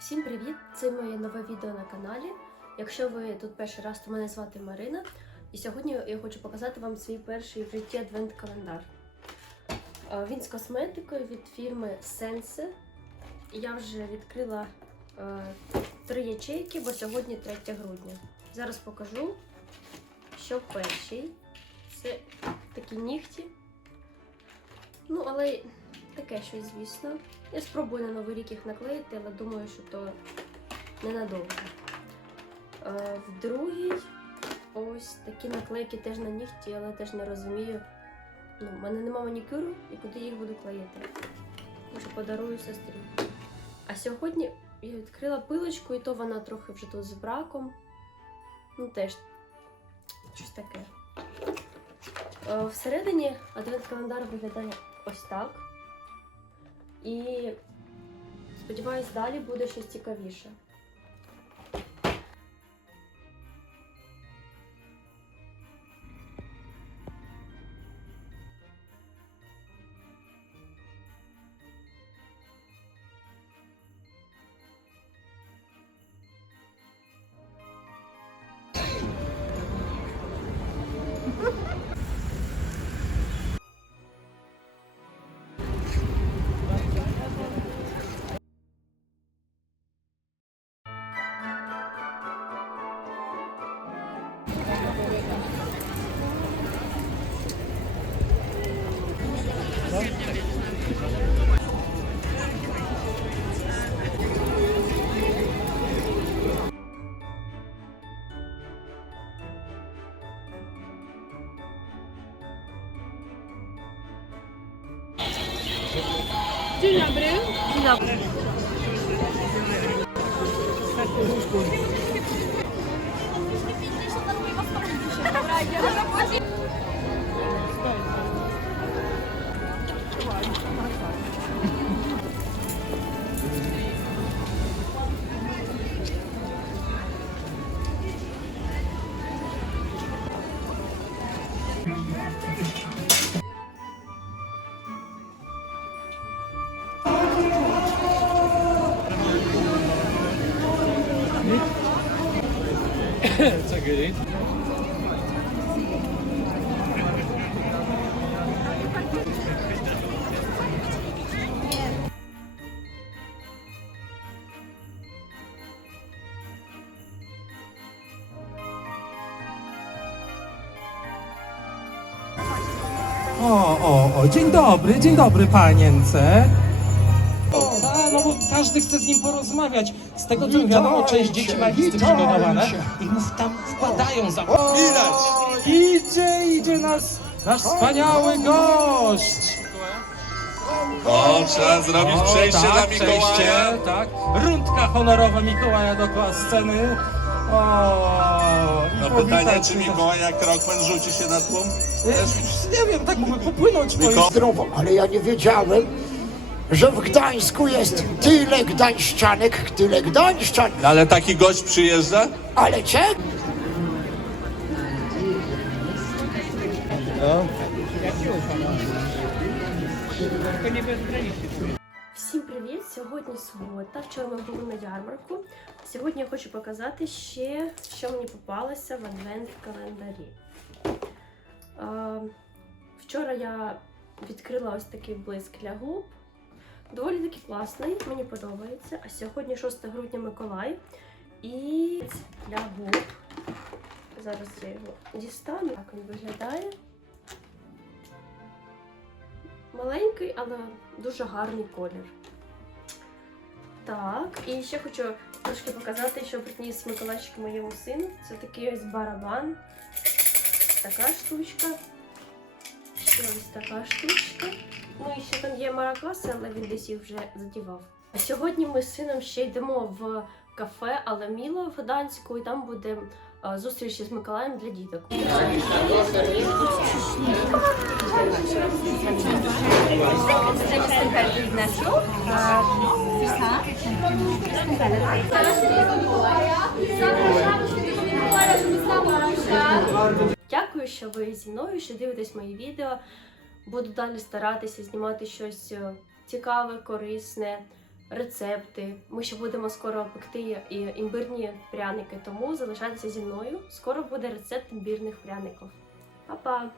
Всім привіт! Це моє нове відео на каналі. Якщо ви тут перший раз, то мене звати Марина. І сьогодні я хочу показати вам свій перший в житті адвент-календар. Е, Він з косметикою від фірми Sense. Я вже відкрила е, три ячейки, бо сьогодні 3 грудня. Зараз покажу, що перший. Це такі нігті. Ну, але таке щось, звісно. Я спробую на новий рік їх наклеїти, але думаю, що то ненадовго. Е, в другій ось такі наклейки теж на нігті, але теж не розумію. Ну, в мене нема манікюру і куди їх буду клеїти. Може, подарую сестрі. А сьогодні я відкрила пилочку, і то вона трохи вже тут з браком. Ну, теж щось таке. Е, Всередині адвент-календар виглядає ось так. І сподіваюсь, далі буде щось цікавіше. Dzień dobry. Dzień dobry. O, o, o, dzień dobry, dzień dobry panience. Każdy chce z nim porozmawiać. Z tego co mi wiadomo, część dzieci ma listy przygotowane i mów tam wkładają za... O, Widać. Idzie, idzie nas, nasz wspaniały gość. O, trzeba zrobić O, przejście tak, dla Mikołaja. przejście, tak. Rundka honorowa Mikołaja dookoła sceny. O, No pytanie, czy. Mikołaj jak krokwen rzuci się na tłum? E, Nie wiem, tak mógłby popłynąć po Mikołaj- zdrową, ale ja nie wiedziałem, że w Gdańsku jest tyle gdańszczanek, tyle gdańszczan, Ale taki gość przyjeżdża? ale cię Всім привіт! Сьогодні субота. Вчора ми були на ярмарку. Сьогодні я хочу показати ще, що мені попалося в адвент-календарі. Вчора я відкрила ось такий блиск для губ. Доволі таки класний, мені подобається. А сьогодні 6 грудня Миколай. І для губ. Зараз я його дістану. Так він виглядає. Маленький, але дуже гарний колір. Так, і ще хочу трошки показати, що приніс Миколайчик моєму сину. Це такий ось барабан. Така штучка. Ось така штучка. Ну і ще там є маракаси, але він десь їх вже задівав. Сьогодні ми з сином ще йдемо в кафе Аламіло в Гданську, і там буде зустріч із Миколаєм для діток. Дякую, що ви зі мною, що дивитесь мої відео. Буду далі старатися знімати щось е, цікаве, корисне, рецепти. Ми ще будемо скоро пекти імбирні пряники, тому залишайтеся зі мною. Скоро буде рецепт імбірних пряників. Па-па!